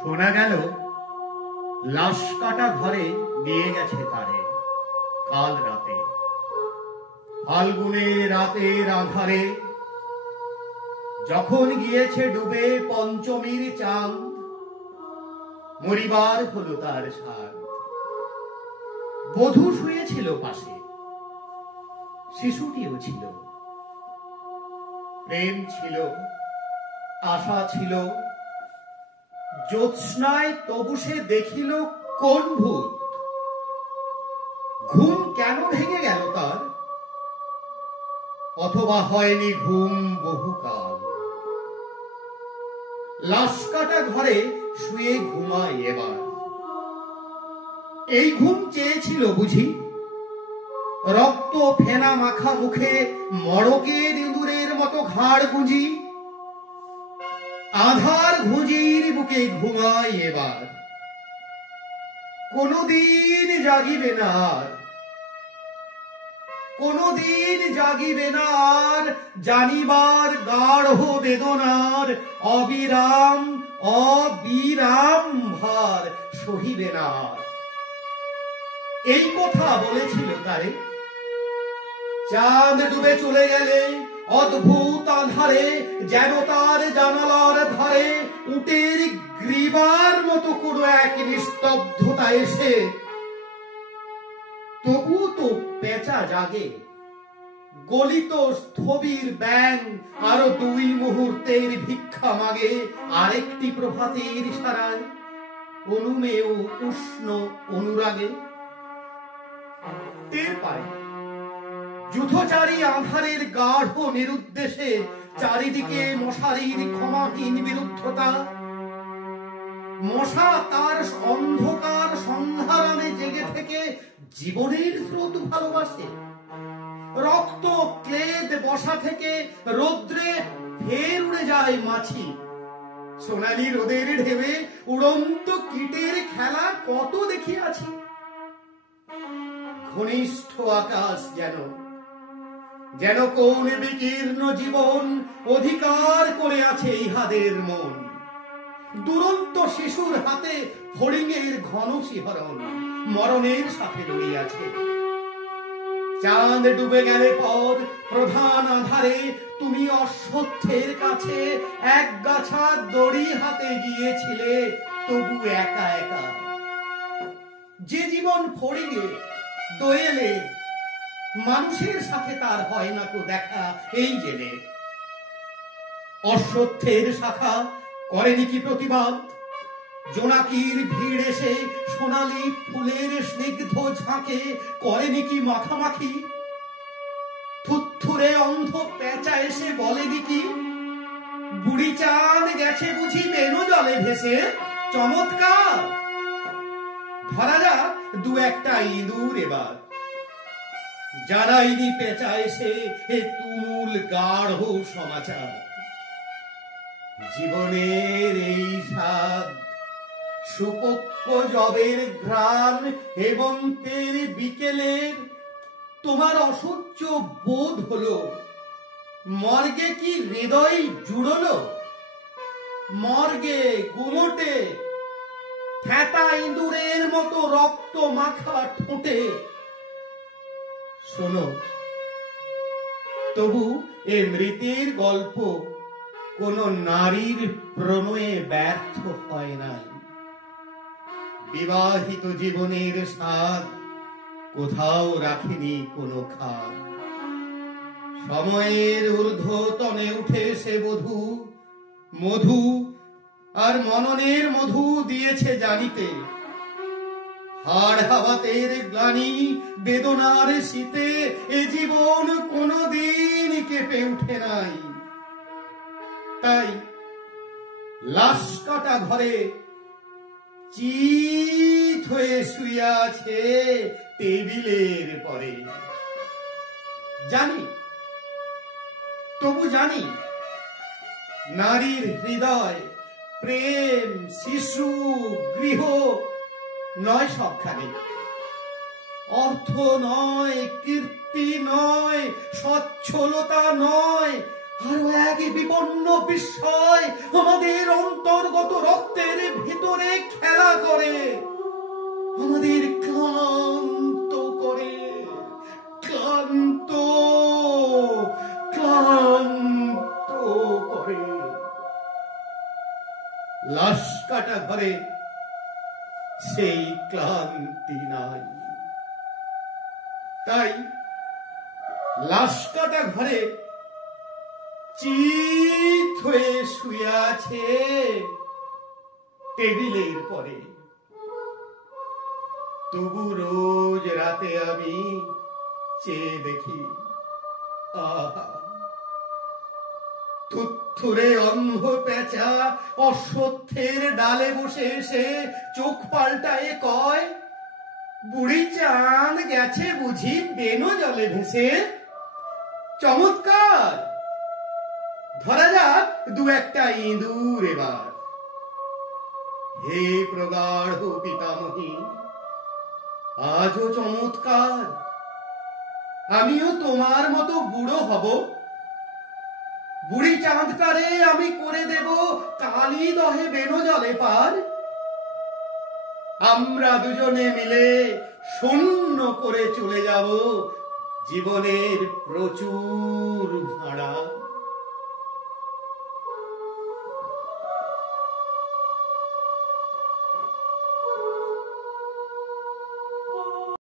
শোনা গেল লাশ কাটা ঘরে নিয়ে গেছে তারে কাল রাতে, ফাল্গুনে রাতের আধারে, যখন গিয়েছে ডুবে পঞ্চমীর চাঁদ, মরিবার হলো তার সাদ। বধূ শুয়েছিল পাশে, শিশুটিও ছিল। প্রেম ছিল, আশা ছিল, জ্যোৎস্নায় তবু সে দেখিল কোন ভূত। ঘুম কেন ভেঙে গেল তার, অথবা হয়নি ঘুম বহুকাল। লাশ কাটা ঘরে শুয়ে ঘুমায় এবার। এই ঘুম চেয়েছিল বুঝি, রক্ত ফেনা মাখা মুখে মড়কের ইঁদুরের মতো ঘাড় গুঁজি। আধার ঘুঁজির বুকে ঘুমায় এবার, কোনদিন জাগিবে না আর, কোনদিন জাগিবে না আর, জানিবার গাঢ় বেদনার অবিরাম অবিরাম ভার সহিবে না আর। এই কথা বলেছিল তারে। চাঁদ ডুবে চলে গেলে অদ্ভুত আধারে, যেন তার জানালার ধারে উটের গ্রীবার মতো কোনো এক নিস্তব্ধতা এসে, তবু তো পেঁচা জাগে। গলিত স্থবির ব্যাং আরো 2 মুহূর্তের ভিক্ষা মাগে আরেকটি প্রভাতের ইশারায়, অনুমেয় উষ্ণ অনুরাগে। টের পায় যুথচারী আধারের গাঢ় নিরুদ্দেশে চারিদিকে মশারির ক্ষমাহীন বিরুদ্ধতা। মশা তার অন্ধকার সন্ধারামে জেগে থেকে জীবনের স্রোত ভালোবাসে। রক্ত ক্লেদ বসা থেকে রৌদ্রে ফের উড়ে যায় মাছি। সোনালী রোদের ঢেবে উড়ন্ত কীটের খেলা কত দেখিয়াছি। ঘনিষ্ঠ আকাশ যেন যেন কোন বিকীর্ণ জীবন অধিকার করে আছে ইহাদের মন। দুরন্ত শিশুর হাতে ফড়িংয়ের ঘন শিহরণ মরণের সাথে লড়িয়াছে। চাঁদ ডুবে গেলে পর প্রধান আধারে তুমি অশ্বত্থের কাছে এক গাছা দড়ি হাতে গিয়েছিলে, তবু একা একা। যে জীবন ফড়িংয়ে দোয়েলে মানুষের সাথে তার হয় না তো দেখা, এই জেনে অশ্বত্থের শাখা করেনি কি প্রতিবাদ। জোনাকির ভিড় এসে সোনালী ফুলের স্নিগ্ধ ঝাঁকে করেনি কি মাখামাখি। থুথুরে অন্ধ পেঁচা এসে বলেনি কি, বুড়ি চাঁদ গেছে বুঝি বেনু জলে ভেসে, চমৎকার। ধরা যাক 2-1টা ইঁদুর এবার, জানাইনি পেঁচা এসে এ তুমুল গাঢ় সমাচার। জীবনের এই স্বাদ, সুপক্ষ জবের ঘ্রাণ এবং তের বিকেলের তোমার অসহ্য বোধ হলো। মর্গে কি হৃদয় জুড়লো, মর্গে গুমোটে ফেতা ইঁদুরের মতো রক্ত মাখা ঠোঁটে। শোনো, তবু এ মৃতের গল্প কোন নারীর প্রণয়ে ব্যর্থ হয় নাই। বিবাহিত জীবনের স্বাদ কোথাও রাখেনি কোনো খাদ। সময়ের ঊর্ধ্বতনে উঠে সে বধূ মধু আর মননের মধু দিয়েছে জানিতে। হাড় হাওয়াতের গ্লানি বেদনার শীতে এ জীবন কোনদিন কেঁপে উঠে নাই। তাই লাশ কাটা ঘরে চিত হয়ে শুয়ে আছে টেবিলের পরে। জানি, তবু জানি, নারীর হৃদয়, প্রেম, শিশু, গৃহ নয় সবখানে। অর্থ নয়, কীর্তি নয়, সচ্ছলতা নয়, আরো এক বিপন্ন বিস্ময় আমাদের অন্তর্গত রক্তের ভিতর লাশ কাটা ঘরে সেই ক্লান্তি নাই। তাই লাশ কাটা ঘরে চিত হয়ে শুয়ে আছে টেবিলের পরে। তবু রোজ রাতে আমি চেয়ে দেখি, আহা, থুথুরে অন্ধ পেঁচা অশ্বত্থের ডালে বসে এসে চোখ পাল্টায় কয়, বুড়ি চাঁদ গেছে বুঝি বেনো জলে ভেসে। চমৎকার, ধরা যাক দু একটা ইঁদুর এবার। হে প্রগাঢ় পিতামহী, আজও চমৎকার, আমিও তোমার মতো বুড়ো হব। বুড়ি চাঁদটারে আমি করে দেব কালি দহে বেনো জলে পার। আমরা দুজনে মিলে শূন্য করে চলে যাব জীবনের প্রচুর ভাড়া।